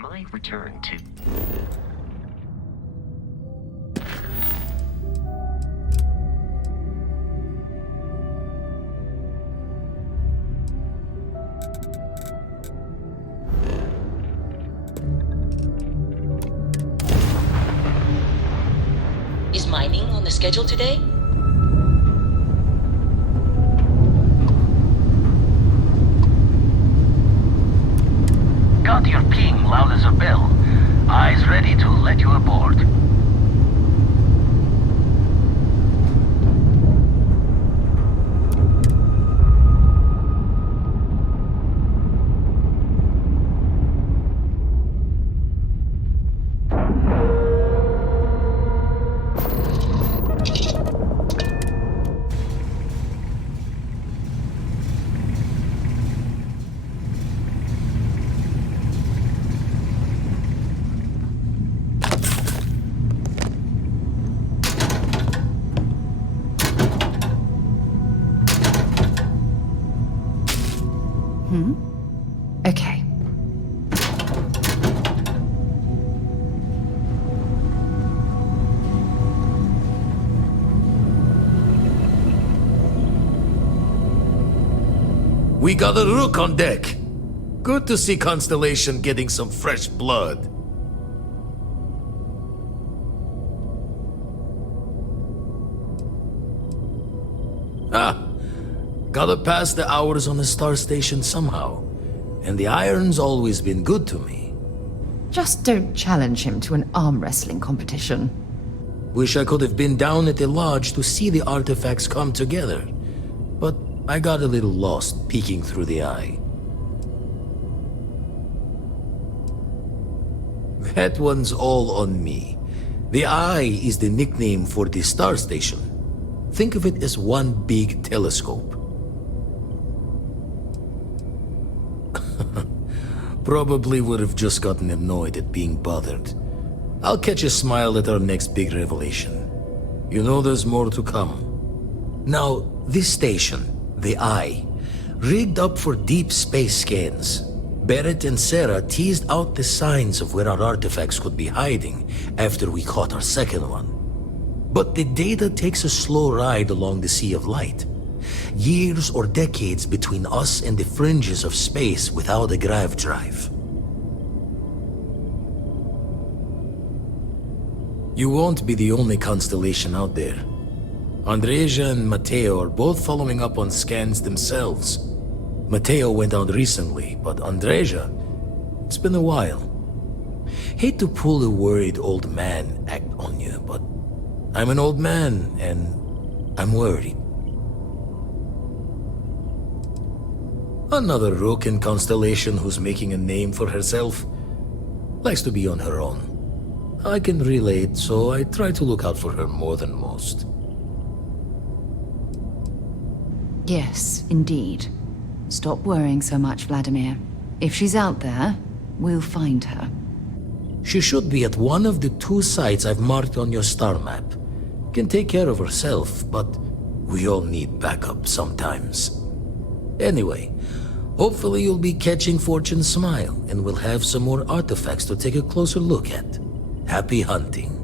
My return to... Is mining on the schedule today? Got your ping loud as a bell. Eyes ready to let you aboard. Okay. We got a rook on deck. Good to see Constellation getting some fresh blood. Gotta pass the hours on the star station somehow. And the iron's always been good to me. Just don't challenge him to an arm wrestling competition. Wish I could have been down at the lodge to see the artifacts come together. But I got a little lost peeking through the eye. That one's all on me. The eye is the nickname for the star station. Think of it as one big telescope. Probably would have just gotten annoyed at being bothered. I'll catch a smile at our next big revelation. You know there's more to come. Now, this station, the Eye, rigged up for deep space scans. Barrett and Sarah teased out the signs of where our artifacts could be hiding after we caught our second one. But the data takes a slow ride along the Sea of Light. Years or decades between us and the fringes of space without a grav drive. You won't be the only constellation out there. Andreja and Matteo are both following up on scans themselves. Matteo went out recently, but Andreja, it's been a while. Hate to pull a worried old man act on you, but I'm an old man and I'm worried. Another rook in Constellation who's making a name for herself. Likes to be on her own. I can relate, so I try to look out for her more than most. Yes, indeed. Stop worrying so much, Vladimir. If she's out there, we'll find her. She should be at one of the 2 sites I've marked on your star map. Can take care of herself, but we all need backup sometimes. Anyway, hopefully you'll be catching Fortune's smile, and we'll have some more artifacts to take a closer look at. Happy hunting.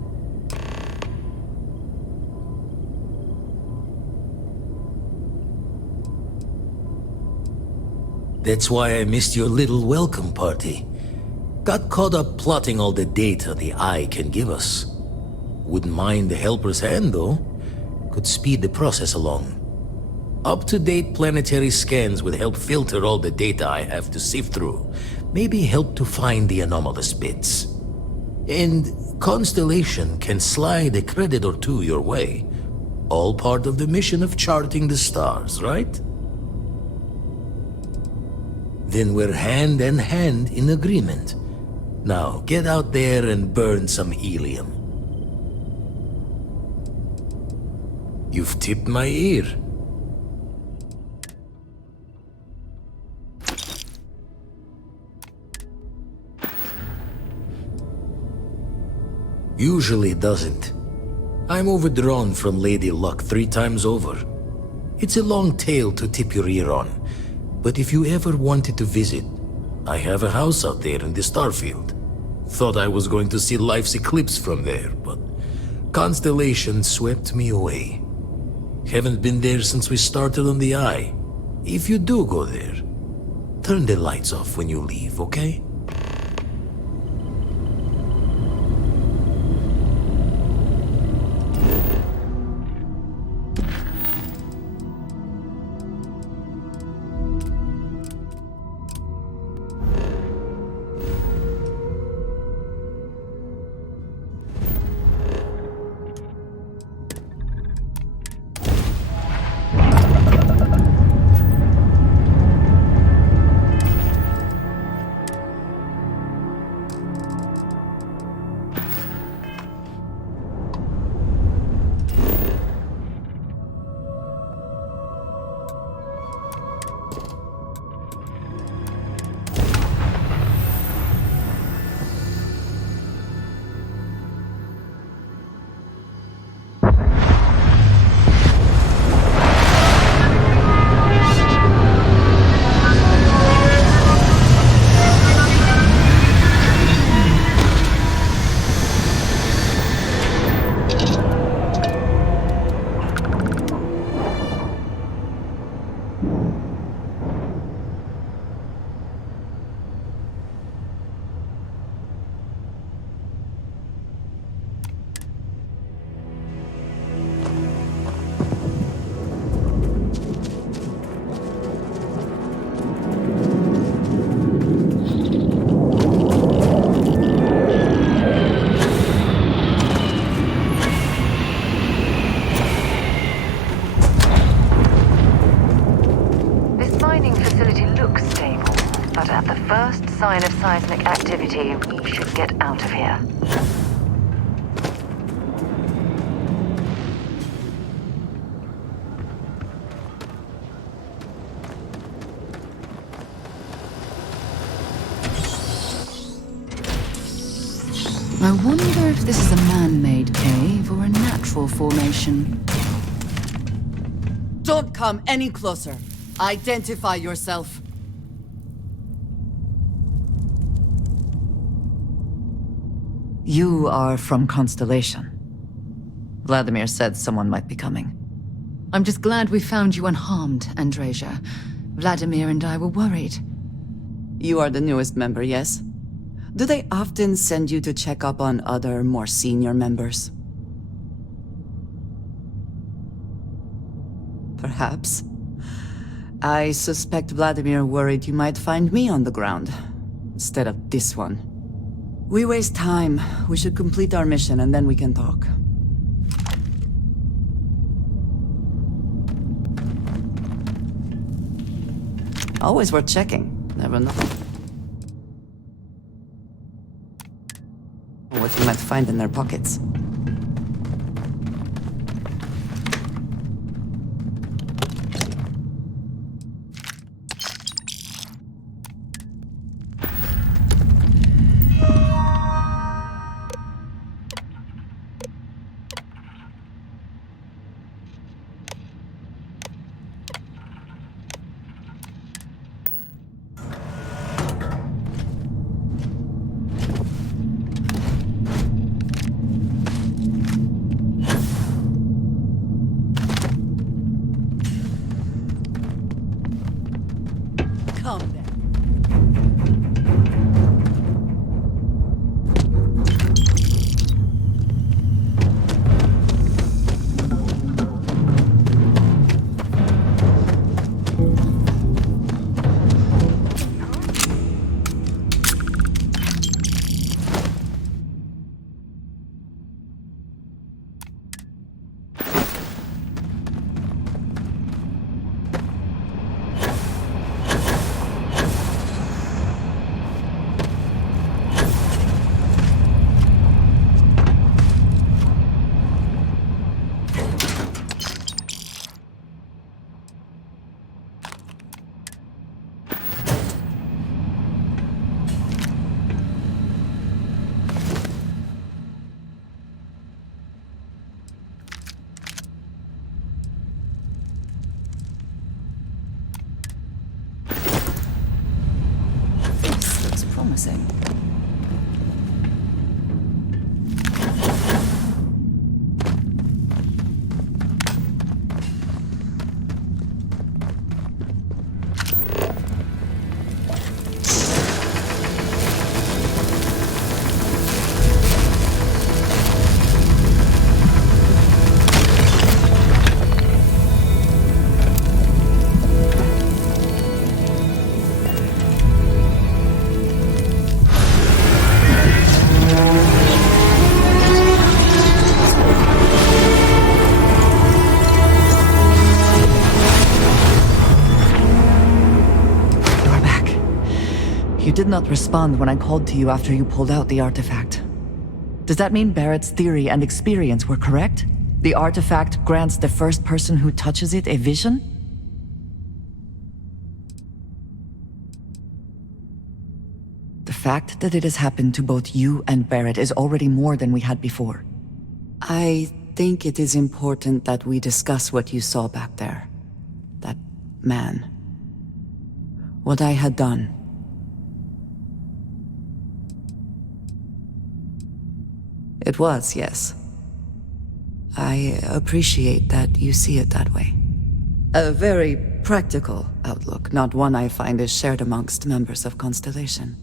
That's why I missed your little welcome party. Got caught up plotting all the data the Eye can give us. Wouldn't mind the helper's hand, though. Could speed the process along. Up-to-date planetary scans would help filter all the data I have to sift through. Maybe help to find the anomalous bits. And Constellation can slide a credit or 2 your way. All part of the mission of charting the stars, right? Then we're hand in hand in agreement. Now, get out there and burn some helium. You've tipped my ear. Usually doesn't. I'm overdrawn from Lady Luck 3 times over. It's a long tale to tip your ear on, but if you ever wanted to visit, I have a house out there in the Starfield. Thought I was going to see life's eclipse from there, but Constellation swept me away. Haven't been there since we started on the Eye. If you do go there, turn the lights off when you leave, okay? Sign of seismic activity, we should get out of here. I wonder if this is a man-made cave or a natural formation. Don't come any closer. Identify yourself. You are from Constellation. Vladimir said someone might be coming. I'm just glad we found you unharmed, Andreja. Vladimir and I were worried. You are the newest member, yes? Do they often send you to check up on other, more senior members? Perhaps. I suspect Vladimir worried you might find me on the ground, instead of this one. We waste time. We should complete our mission and then we can talk. Always worth checking. Never know what you might find in their pockets. Come then. This looks promising. did not respond when I called to you after you pulled out the artifact. Does that mean Barrett's theory and experience were correct? The artifact grants the first person who touches it a vision? The fact that it has happened to both you and Barrett is already more than we had before. I think it is important that we discuss what you saw back there. That man. What I had done. It was, yes. I appreciate that you see it that way. A very practical outlook, not one I find is shared amongst members of Constellation.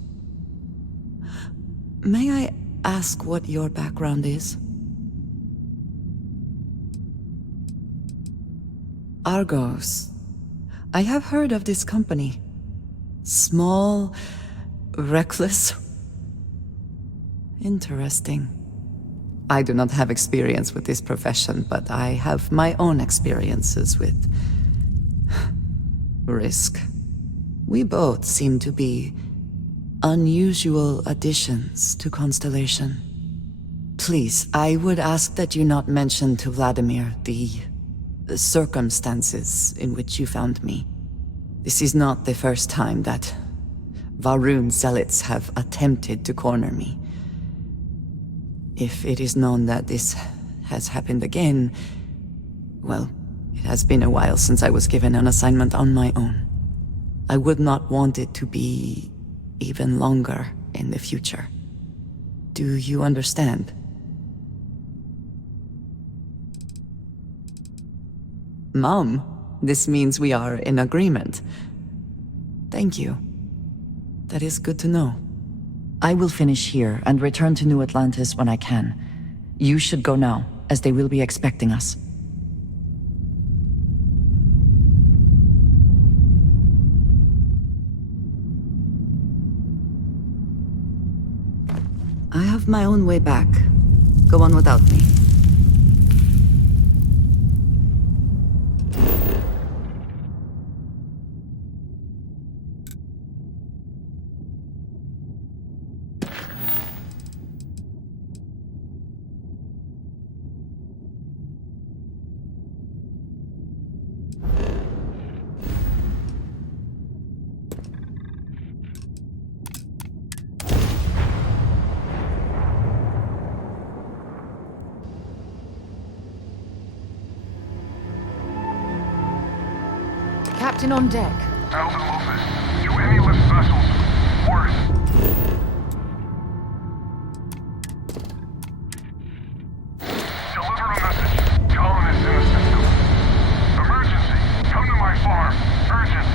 May I ask what your background is? Argos. I have heard of this company. Small, reckless. Interesting. I do not have experience with this profession, but I have my own experiences with risk. We both seem to be unusual additions to Constellation. Please, I would ask that you not mention to Vladimir the circumstances in which you found me. This is not the first time that Varun zealots have attempted to corner me. If it is known that this has happened again, well, it has been a while since I was given an assignment on my own. I would not want it to be even longer in the future. Do you understand? Mom, this means we are in agreement. Thank you. That is good to know. I will finish here and return to New Atlantis when I can. You should go now, as they will be expecting us. I have my own way back. Go on without me. Captain on deck. Thousand losses. To any lift vessels. Worse. Deliver a message. Colonists in the system. Emergency. Come to my farm. Urgent.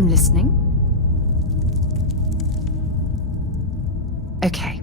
I'm listening. Okay.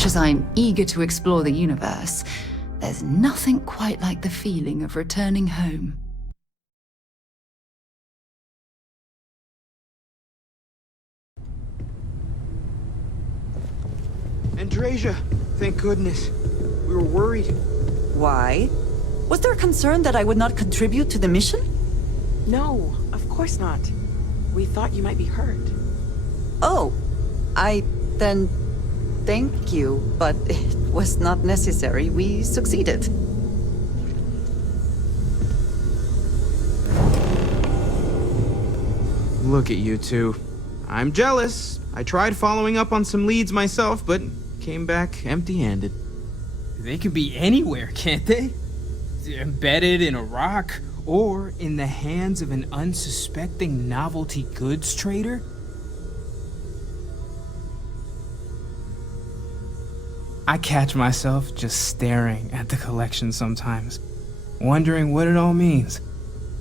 Much as I'm eager to explore the universe, there's nothing quite like the feeling of returning home. Andrasia, thank goodness. We were worried. Why? Was there concern that I would not contribute to the mission? No, of course not. We thought you might be hurt. Oh, then thank you, but it was not necessary. We succeeded. Look at you two. I'm jealous. I tried following up on some leads myself, but came back empty-handed. They could be anywhere, can't they? Embedded in a rock, or in the hands of an unsuspecting novelty goods trader? I catch myself just staring at the collection sometimes, wondering what it all means.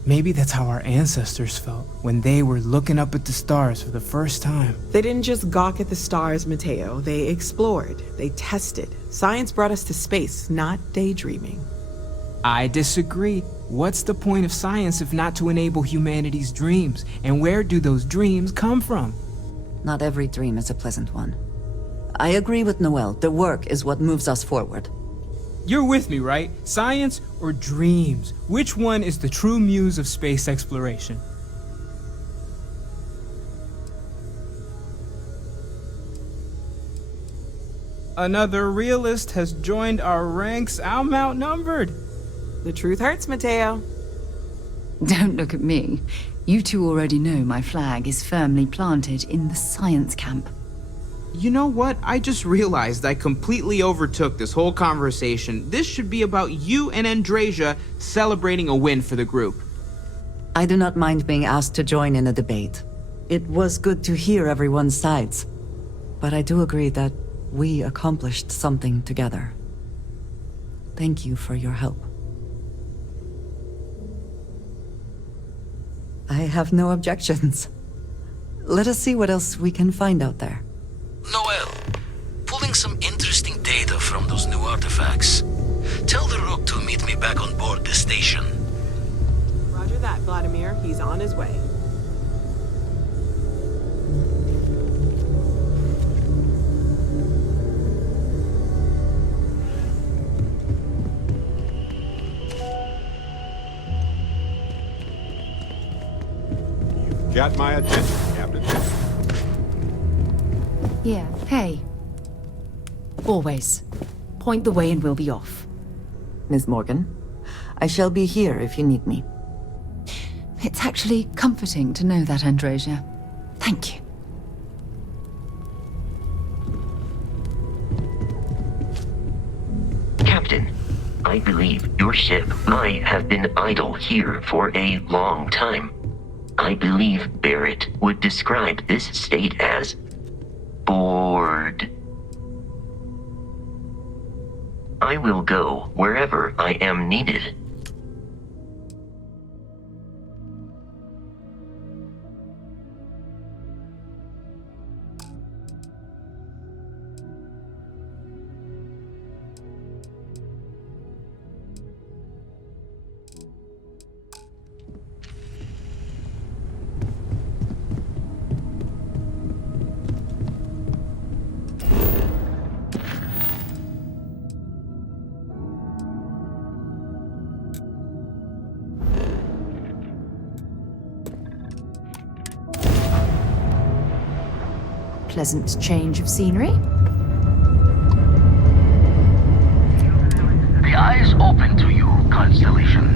Maybe that's how our ancestors felt when they were looking up at the stars for the first time. They didn't just gawk at the stars, Mateo. They explored. They tested. Science brought us to space, not daydreaming. I disagree. What's the point of science if not to enable humanity's dreams? And where do those dreams come from? Not every dream is a pleasant one. I agree with Noel. The work is what moves us forward. You're with me, right? Science or dreams? Which one is the true muse of space exploration? Another realist has joined our ranks. I'm outnumbered. The truth hurts, Mateo. Don't look at me. You two already know my flag is firmly planted in the science camp. You know what? I just realized I completely overtook this whole conversation. This should be about you and Andrasia celebrating a win for the group. I do not mind being asked to join in a debate. It was good to hear everyone's sides. But I do agree that we accomplished something together. Thank you for your help. I have no objections. Let us see what else we can find out there. Noel, pulling some interesting data from those new artifacts. Tell the Rook to meet me back on board the station. Roger that, Vladimir. He's on his way. got my attention, Captain. Yeah, hey. Always. Point the way and we'll be off. Miss Morgan, I shall be here if you need me. It's actually comforting to know that, Androsia. Thank you. Captain, I believe your ship might have been idle here for a long time. I believe Barrett would describe this state as bored. I will go wherever I am needed. Pleasant change of scenery. The eyes open to you, Constellation.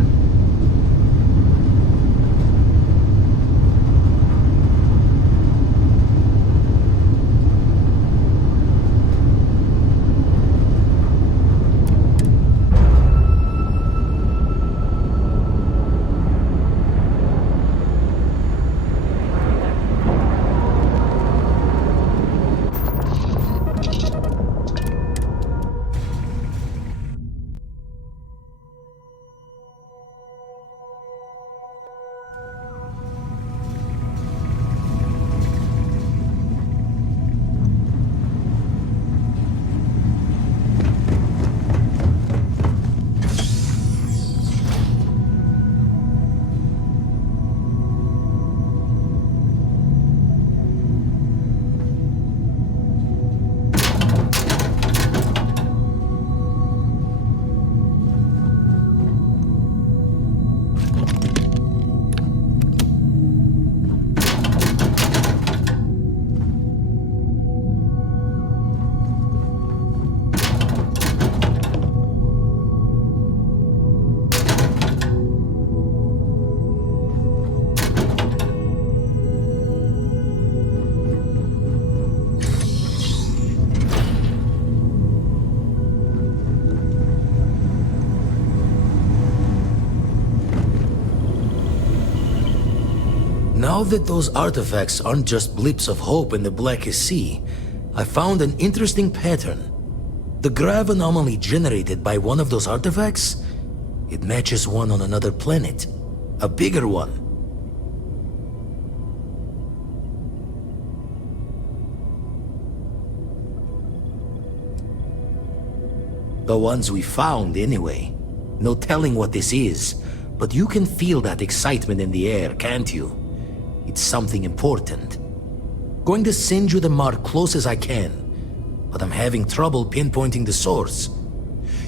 Now that those artifacts aren't just blips of hope in the blackest sea, I found an interesting pattern. The grav anomaly generated by one of those artifacts, it matches one on another planet. A bigger one. The ones we found, anyway. No telling what this is, but you can feel that excitement in the air, can't you? It's something important. Going to send you the mark close as I can, but I'm having trouble pinpointing the source.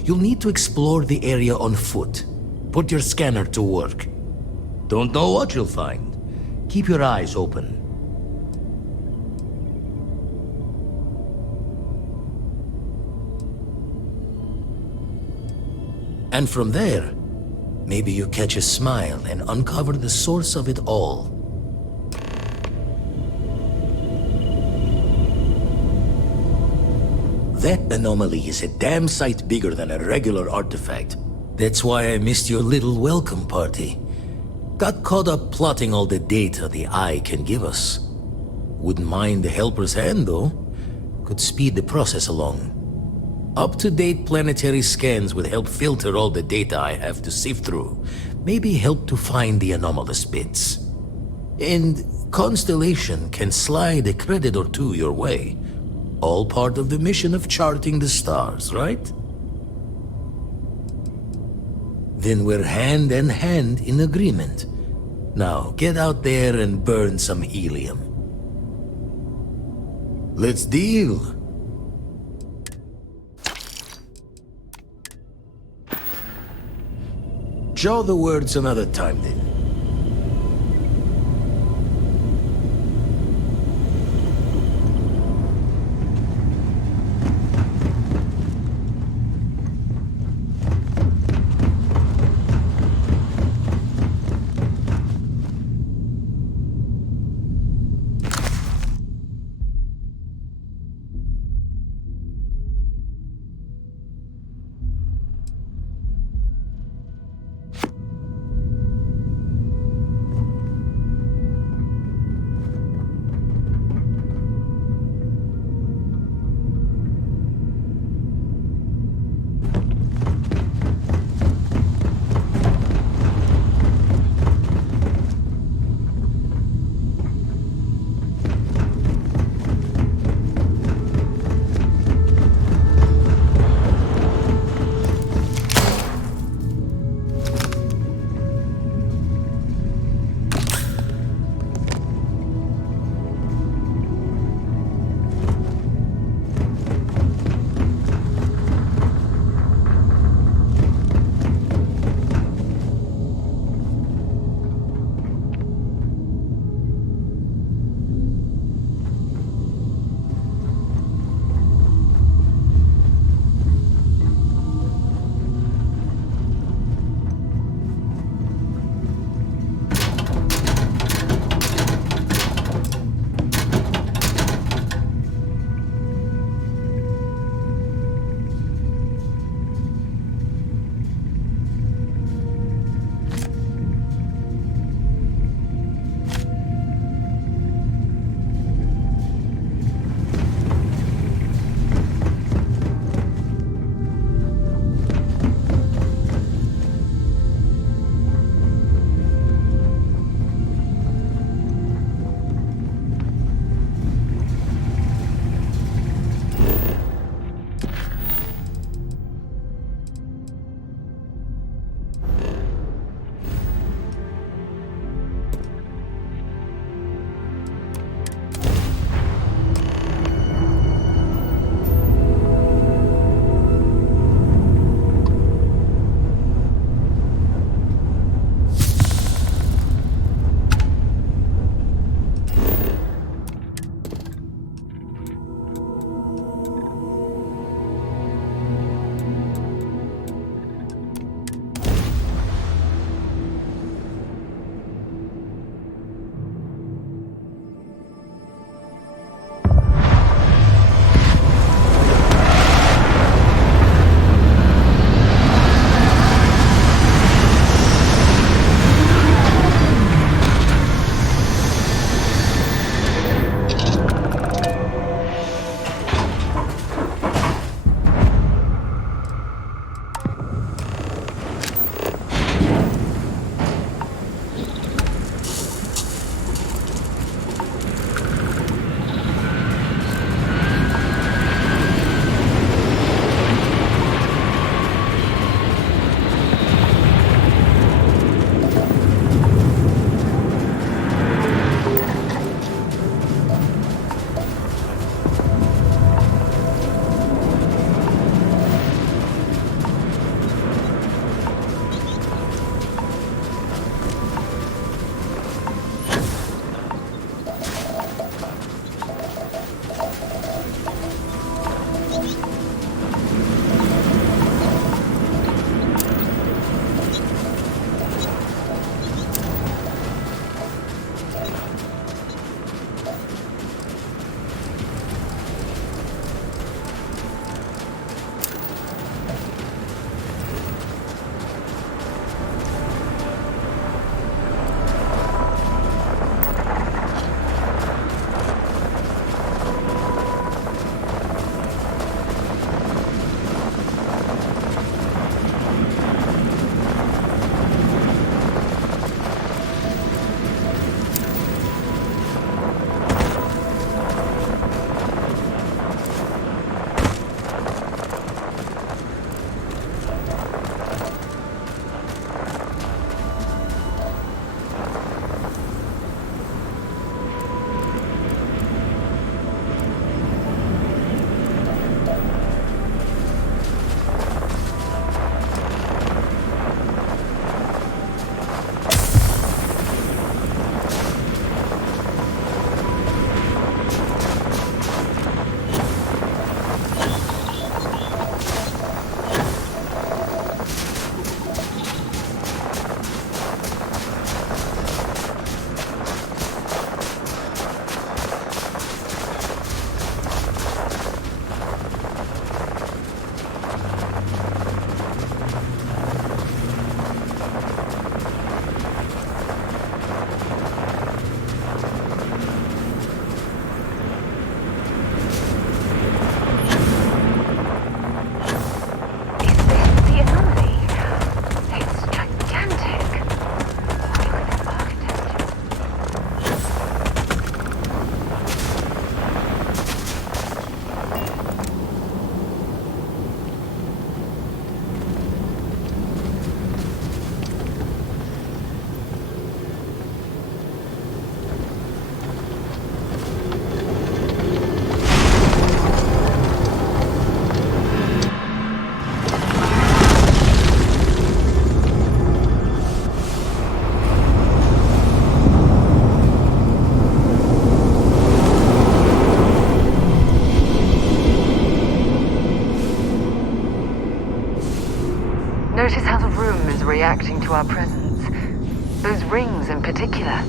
You'll need to explore the area on foot. Put your scanner to work. Don't know what you'll find. Keep your eyes open. And from there, maybe you catch a smile and uncover the source of it all. That anomaly is a damn sight bigger than a regular artifact. That's why I missed your little welcome party. Got caught up plotting all the data the Eye can give us. Wouldn't mind a helper's hand, though. Could speed the process along. Up-to-date planetary scans would help filter all the data I have to sift through. Maybe help to find the anomalous bits. And Constellation can slide a credit or two your way. All part of the mission of charting the stars, right? Then we're hand in hand in agreement. Now, get out there and burn some helium. Let's deal. Show the words another time, then. Notice how the room is reacting to our presence. Those rings in particular.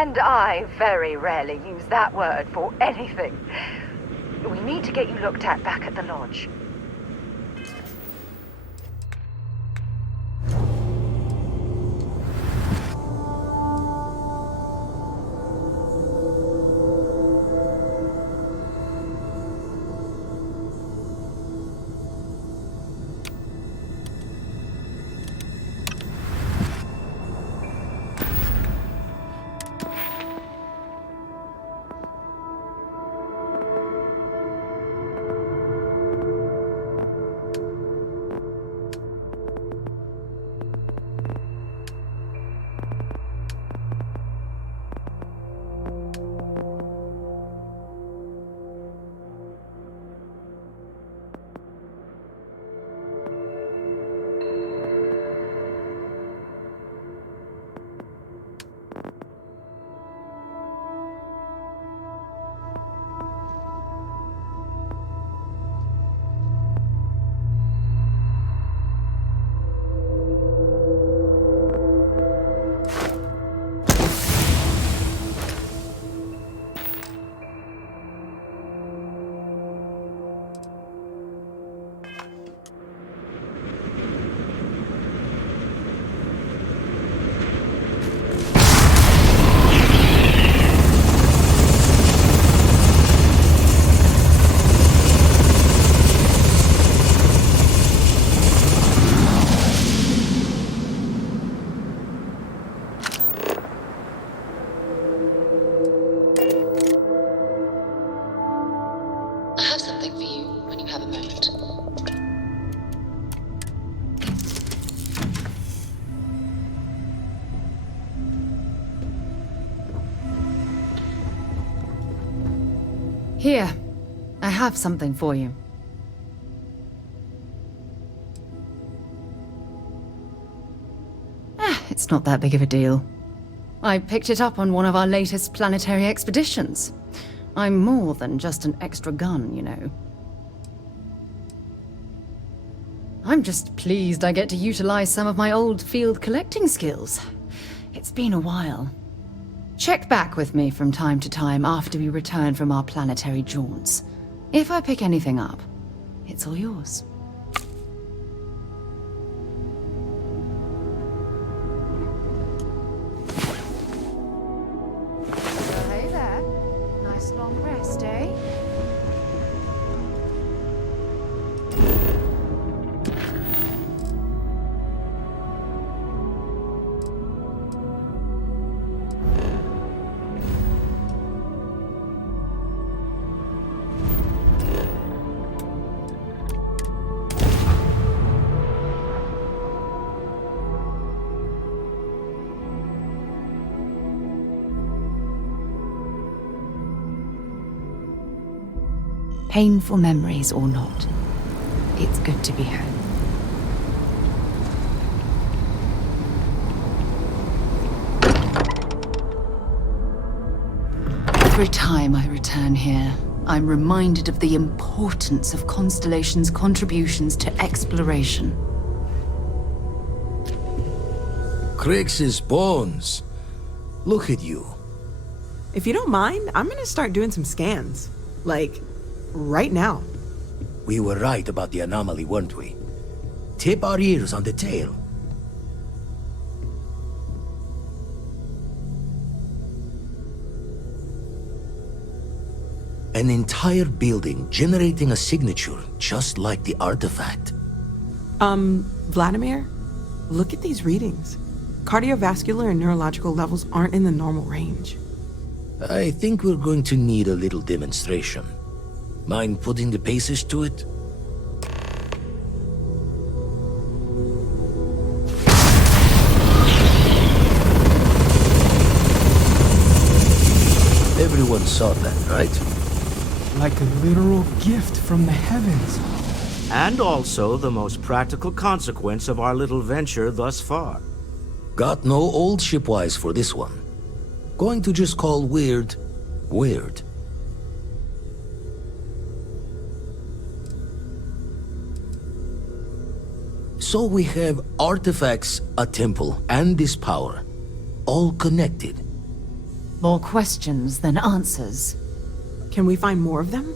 And I very rarely use that word for anything. We need to get you looked at back at the lodge. I have something for you when you have a moment. Here, I have something for you. It's not that big of a deal. I picked it up on one of our latest planetary expeditions. I'm more than just an extra gun, you know. I'm just pleased I get to utilize some of my old field collecting skills. It's been a while. Check back with me from time to time after we return from our planetary jaunts. If I pick anything up, it's all yours. Painful memories or not, it's good to be home. Every time I return here, I'm reminded of the importance of Constellation's contributions to exploration. Crix's bones. Look at you. If you don't mind, I'm gonna start doing some scans. Like, right now. We were right about the anomaly, weren't we? Tip our ears on the tail. An entire building generating a signature just like the artifact. Vladimir, look at these readings. Cardiovascular and neurological levels aren't in the normal range. I think we're going to need a little demonstration. Mind putting the paces to it? Everyone saw that, right? Like a literal gift from the heavens. And also the most practical consequence of our little venture thus far. Got no old shipwise for this one. Going to just call weird, weird. So we have artifacts, a temple, and this power. All connected. More questions than answers. Can we find more of them?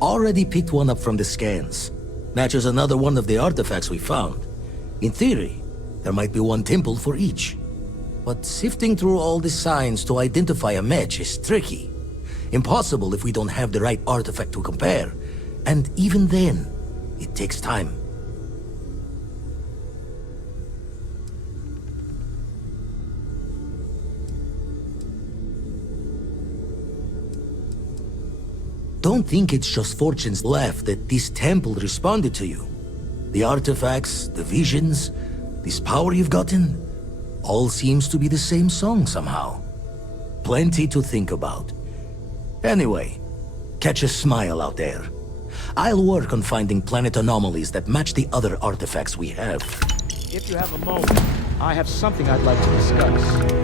Already picked one up from the scans. Matches another one of the artifacts we found. In theory, there might be one temple for each. But sifting through all the signs to identify a match is tricky. Impossible if we don't have the right artifact to compare. And even then, it takes time. Don't think it's just fortunes left that this temple responded to you. The artifacts, the visions, this power you've gotten, all seems to be the same song somehow. Plenty to think about. Anyway, catch a smile out there. I'll work on finding planet anomalies that match the other artifacts we have. If you have a moment, I have something I'd like to discuss.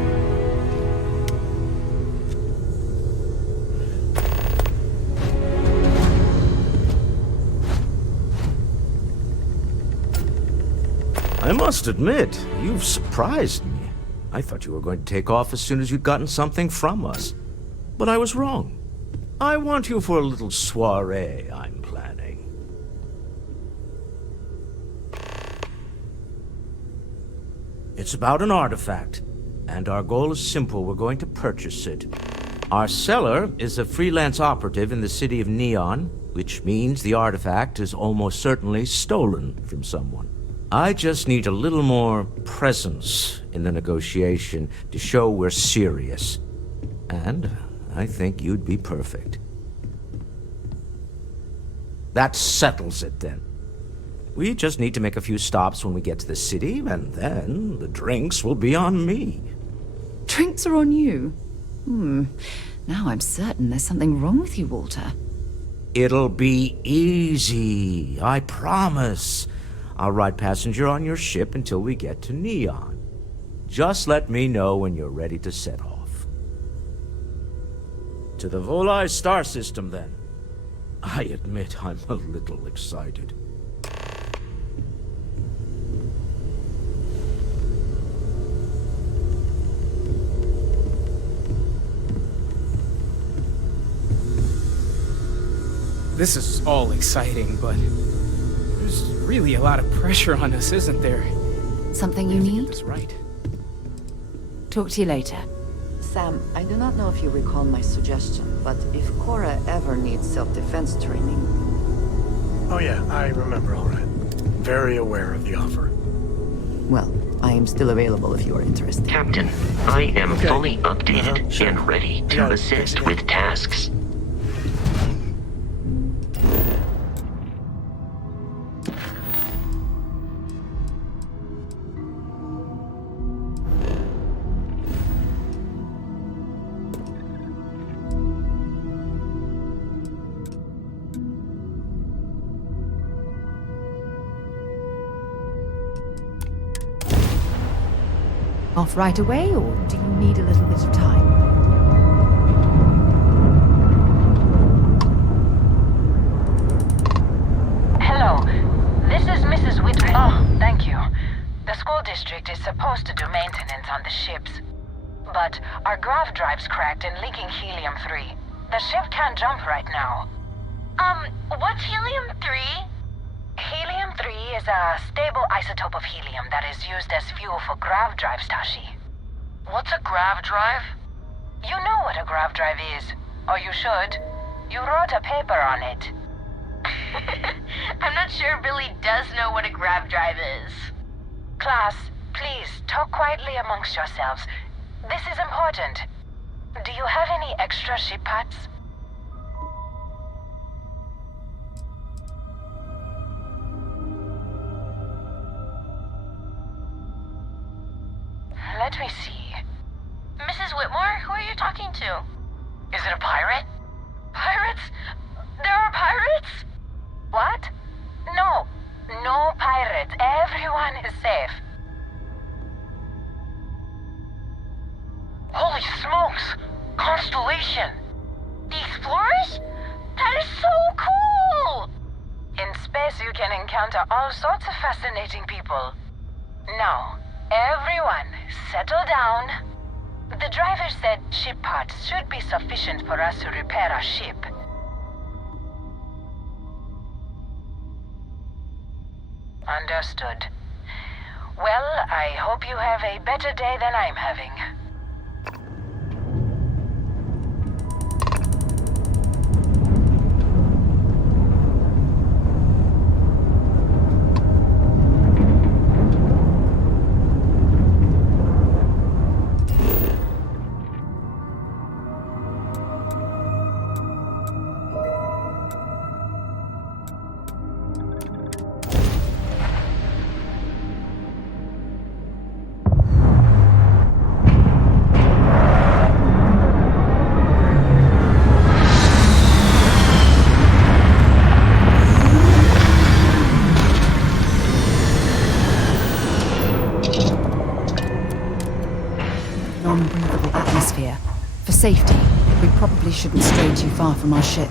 I must admit, you've surprised me. I thought you were going to take off as soon as you'd gotten something from us. But I was wrong. I want you for a little soiree I'm planning. It's about an artifact, and our goal is simple. We're going to purchase it. Our seller is a freelance operative in the city of Neon, which means the artifact is almost certainly stolen from someone. I just need a little more presence in the negotiation to show we're serious. And I think you'd be perfect. That settles it then. We just need to make a few stops when we get to the city, and then the drinks will be on me. Drinks are on you? Now I'm certain there's something wrong with you, Walter. It'll be easy, I promise. I'll ride passenger on your ship until we get to Neon. Just let me know when you're ready to set off. To the Volai star system, then. I admit I'm a little excited. This is all exciting, but there's really a lot of pressure on us, isn't there? Something you We have to need? get this right. Talk to you later. Sam, I do not know if you recall my suggestion, but if Cora ever needs self-defense training... Oh yeah, I remember all right. Very aware of the offer. Well, I am still available if you are interested. Captain, I am fully updated Sure. and ready I to got it. assist Yeah. with tasks. Off right away, or do you need a little bit of time? Hello. This is Mrs. Whitman. Oh, thank you. The school district is supposed to do maintenance on the ships. But our grav drive's cracked and leaking helium-3. The ship can't jump right now. What's helium-3? Helium-3 is a stable isotope of helium that is used as fuel for grav drives, Tashi. What's a grav drive? You know what a grav drive is. Or you should. You wrote a paper on it. I'm not sure Billy does know what a grav drive is. Class, please, talk quietly amongst yourselves. This is important. Do you have any extra ship parts? Let me see. Mrs. Whitmore, who are you talking to? Is it a pirate? Pirates? There are pirates? What? No. No pirates. Everyone is safe. Holy smokes! Constellation! The Explorers? That is so cool! In space you can encounter all sorts of fascinating people. Now, everyone, settle down. The driver said ship parts should be sufficient for us to repair our ship. Understood. Well, I hope you have a better day than I'm having. Non-breathable atmosphere. For safety, we probably shouldn't stray too far from our ship.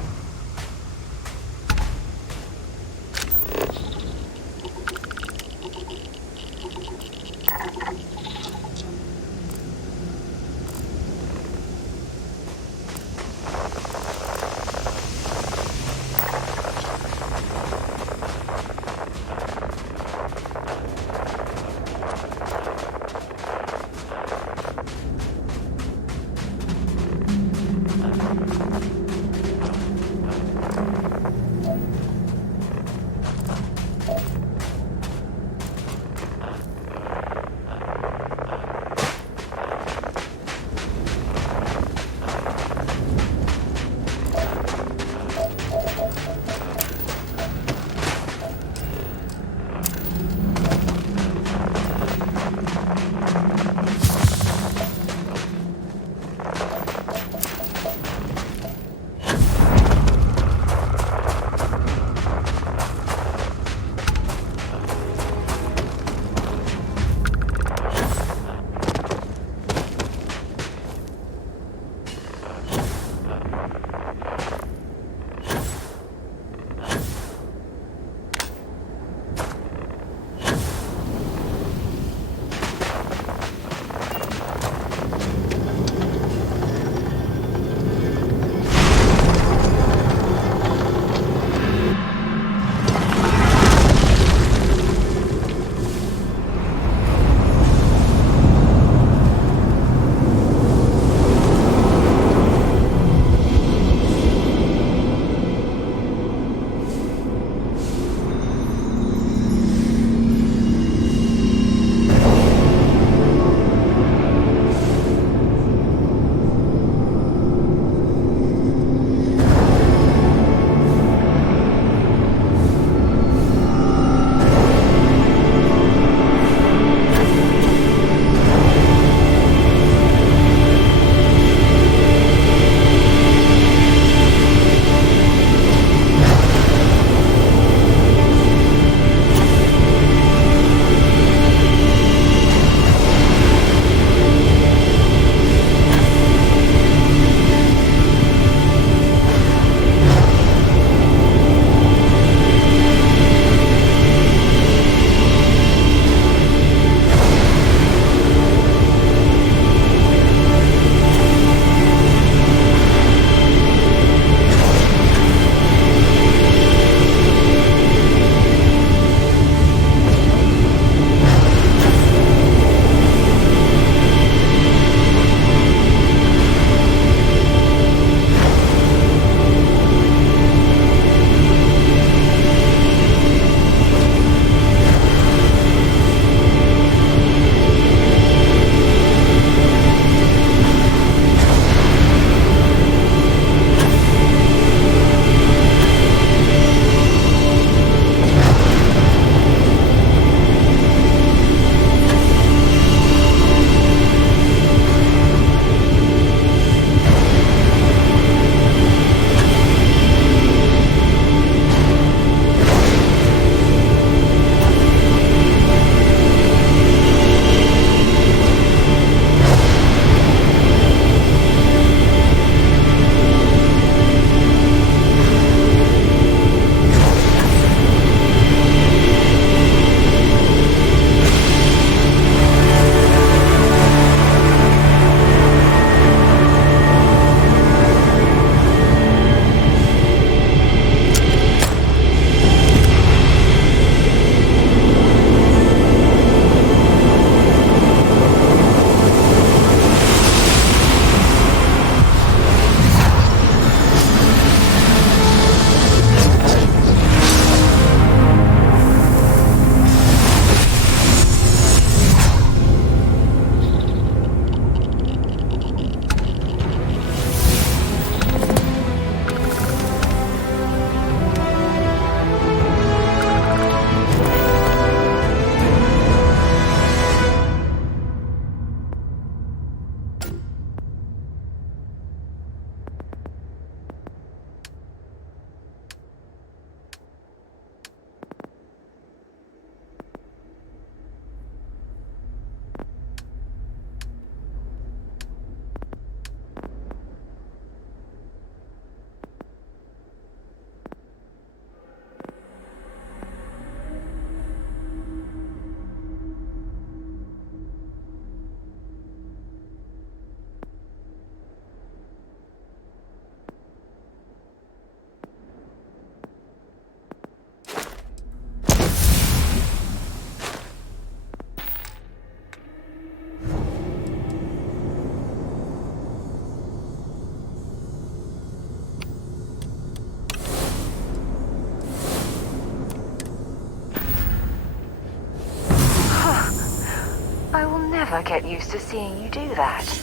never get used to seeing you do that.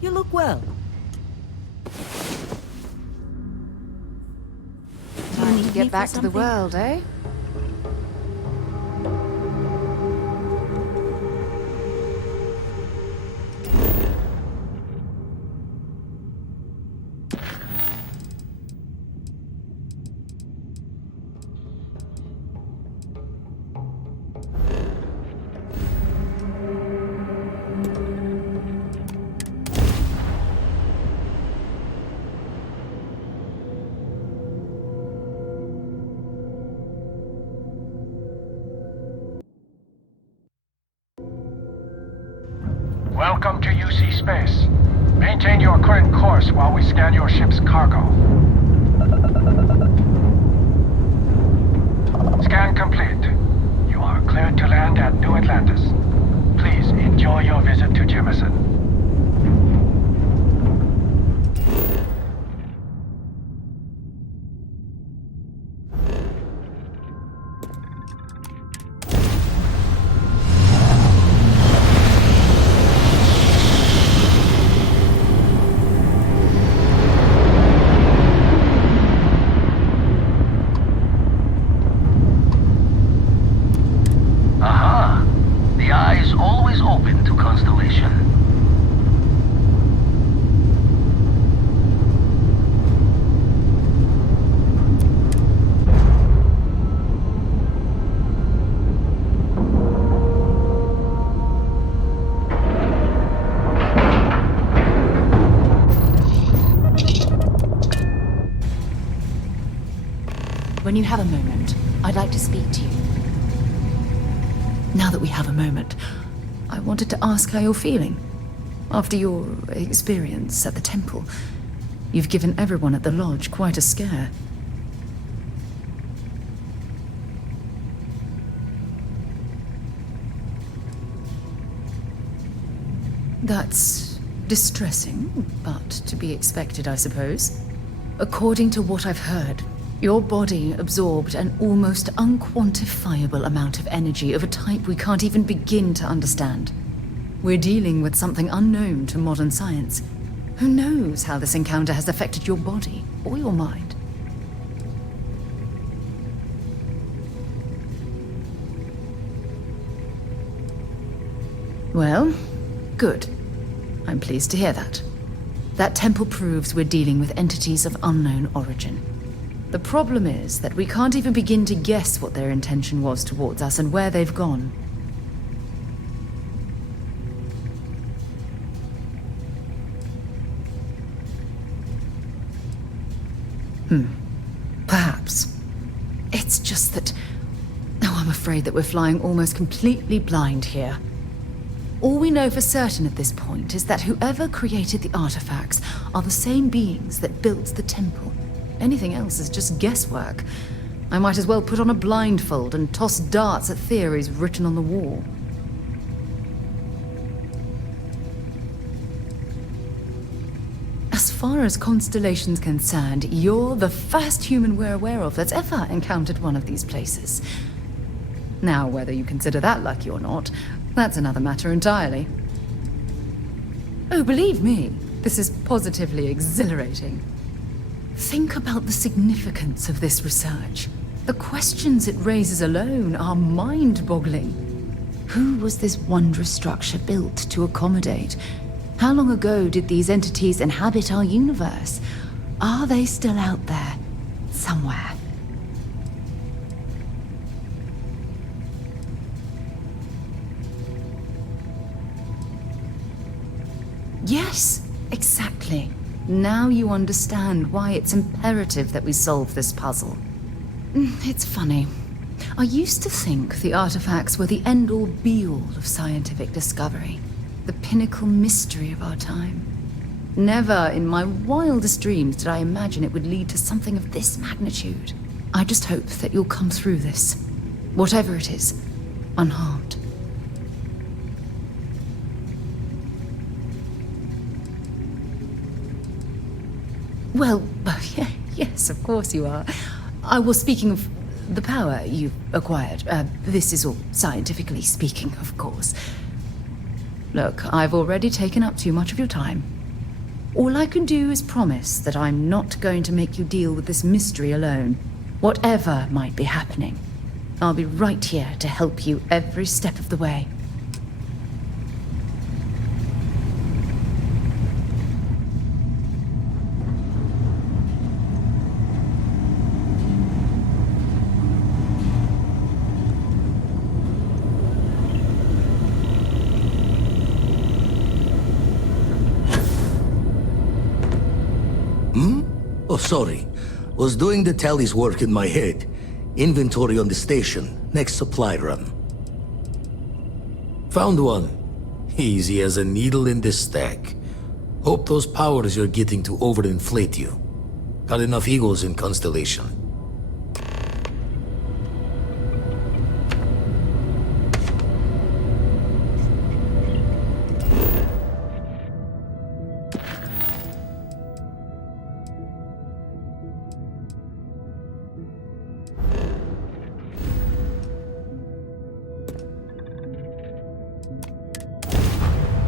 You look well. Time to get back to the world, eh? Welcome to UC Space. Maintain your current course while we scan your ship's cargo. Scan complete. You are cleared to land at New Atlantis. Please enjoy your visit to Jemison. Aha! The eye is always open to constellation. When you have a moment, I'd like to speak to you. Now that we have a moment, I wanted to ask how you're feeling. After your experience at the temple, you've given everyone at the lodge quite a scare. That's distressing, but to be expected, I suppose. According to what I've heard, your body absorbed an almost unquantifiable amount of energy of a type we can't even begin to understand. We're dealing with something unknown to modern science. Who knows how this encounter has affected your body or your mind? Well, good. I'm pleased to hear that. That temple proves we're dealing with entities of unknown origin. The problem is that we can't even begin to guess what their intention was towards us and where they've gone. Perhaps. It's just that... Oh, I'm afraid that we're flying almost completely blind here. All we know for certain at this point is that whoever created the artifacts are the same beings that built the temple. Anything else is just guesswork. I might as well put on a blindfold and toss darts at theories written on the wall. As far as Constellation's concerned, you're the first human we're aware of that's ever encountered one of these places. Now, whether you consider that lucky or not, that's another matter entirely. Oh, believe me, this is positively exhilarating. Think about the significance of this research. The questions it raises alone are mind-boggling. Who was this wondrous structure built to accommodate? How long ago did these entities inhabit our universe? Are they still out there, somewhere? Yes, Exactly. Now you understand why it's imperative that we solve this puzzle. It's funny. I used to think the artifacts were the end-all be-all of scientific discovery, the pinnacle mystery of our time. Never in my wildest dreams did I imagine it would lead to something of this magnitude. I just hope that you'll come through this, whatever it is, unharmed. Well, yes, of course you are. I was speaking of the power you've acquired. This is all scientifically speaking, of course. Look, I've already taken up too much of your time. All I can do is promise that I'm not going to make you deal with this mystery alone. Whatever might be happening, I'll be right here to help you every step of the way. Oh, sorry. Was doing the tally's work in my head. Inventory on the station. Next supply run. Found one. Easy as a needle in the stack. Hope those powers you're getting to overinflate you. Got enough egos in Constellation.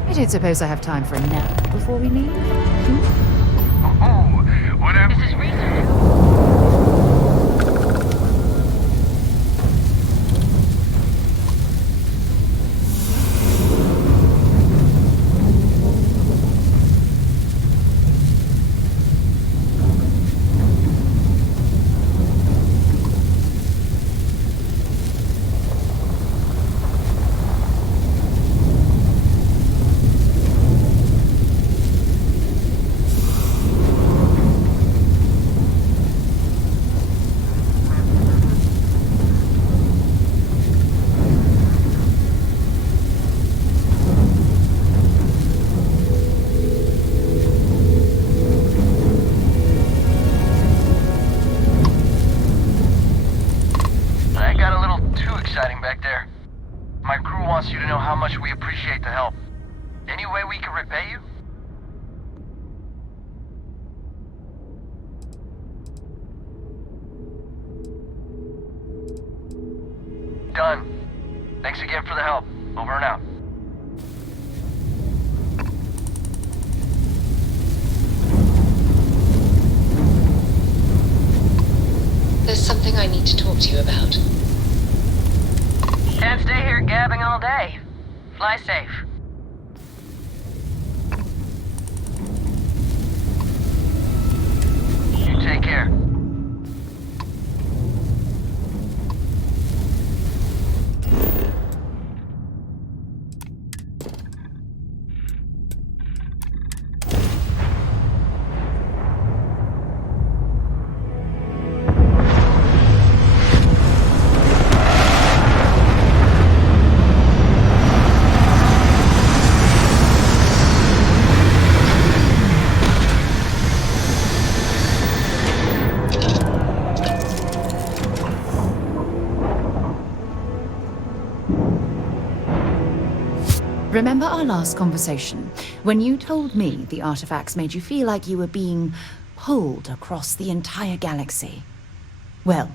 I don't suppose I have time for a nap before we leave. Oh, whatever. This is research. You to know how much we appreciate the help. Any way we can repay you? Done. Thanks again for the help. Over and out. There's something I need to talk to you about. Can't stay here gabbing all day. Fly safe. You take care. Remember our last conversation, when you told me the artifacts made you feel like you were being pulled across the entire galaxy? Well,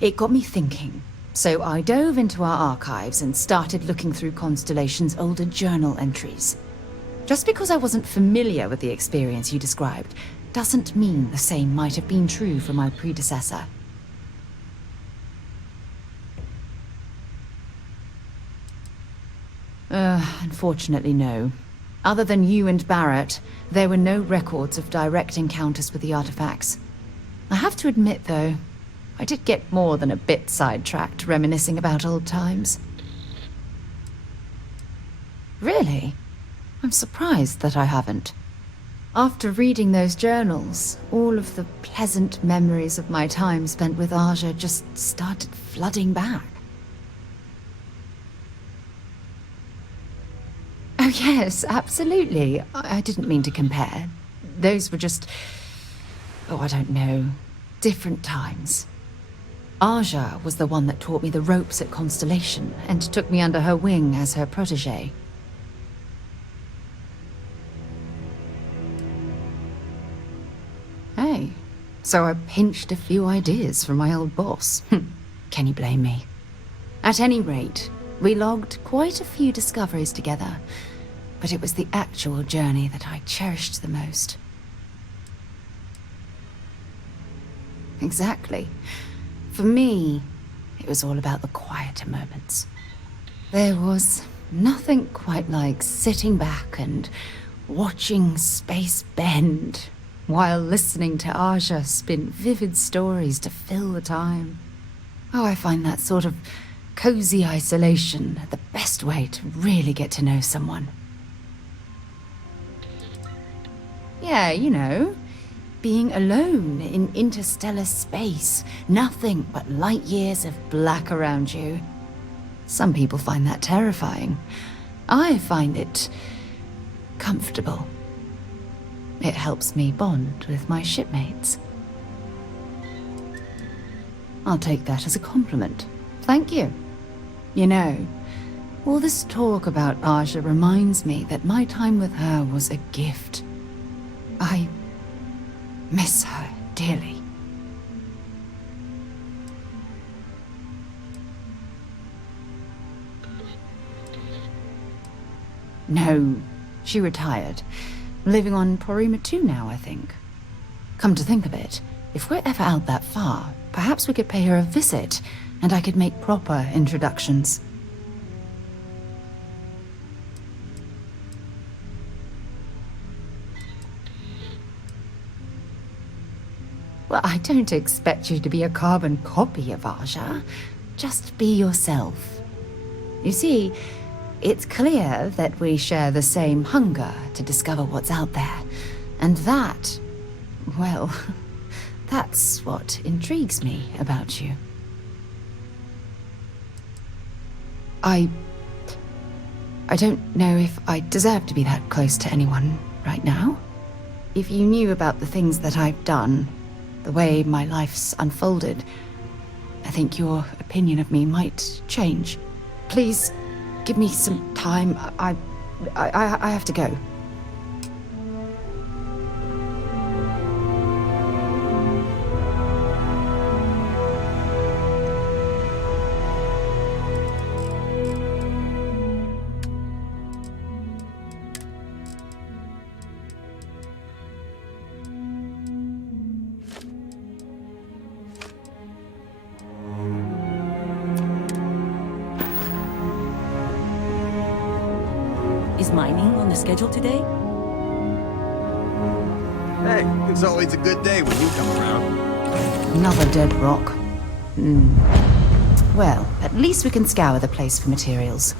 it got me thinking, so I dove into our archives and started looking through Constellation's older journal entries. Just because I wasn't familiar with the experience you described, doesn't mean the same might have been true for my predecessor. Unfortunately, no. Other than you and Barrett, there were no records of direct encounters with the artifacts. I have to admit, though, I did get more than a bit sidetracked reminiscing about old times. Really? I'm surprised that I haven't. After reading those journals, all of the pleasant memories of my time spent with Aja just started flooding back. Oh yes, absolutely. I didn't mean to compare. Those were just... oh, I don't know. Different times. Aja was the one that taught me the ropes at Constellation and took me under her wing as her protege. Hey, so I pinched a few ideas from my old boss. Can you blame me? At any rate, we logged quite a few discoveries together, but it was the actual journey that I cherished the most. Exactly. For me, it was all about the quieter moments. There was nothing quite like sitting back and watching space bend while listening to Aja spin vivid stories to fill the time. Oh, I find that sort of cozy isolation the best way to really get to know someone. Yeah, you know, being alone in interstellar space, nothing but light years of black around you. Some people find that terrifying. I find it comfortable. It helps me bond with my shipmates. I'll take that as a compliment. Thank you. You know, all this talk about Aja reminds me that my time with her was a gift. I miss her dearly. No, she retired. Living on Porima 2 now, I think. Come to think of it, if we're ever out that far, perhaps we could pay her a visit, and I could make proper introductions. Well, I don't expect you to be a carbon copy of Aja. Just be yourself. You see, it's clear that we share the same hunger to discover what's out there. And that, well, that's what intrigues me about you. I don't know if I deserve to be that close to anyone right now. If you knew about the things that I've done, the way my life's unfolded, I think your opinion of me might change. Please, give me some time. I have to go. Is mining on the schedule today? Hey, it's always a good day when you come around. Another dead rock. Well, at least we can scour the place for materials.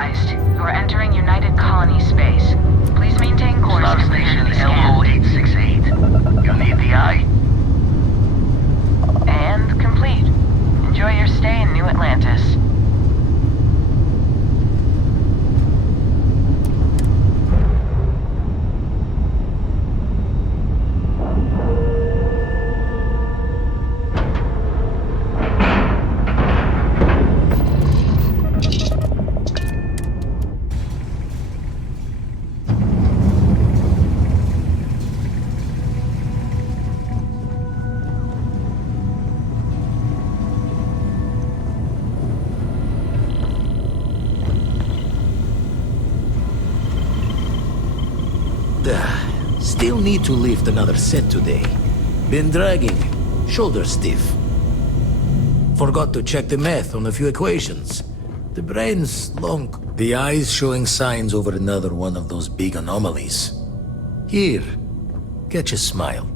advised. You are entering United Colony space. Please maintain course Star to clear Station the scan. LO868. You'll need the eye. And complete. Enjoy your stay in New Atlantis. Still need to lift another set today. Been dragging. Shoulder stiff. Forgot to check the math on a few equations. The brain's long. The eye's showing signs over another one of those big anomalies. Here, catch a smile.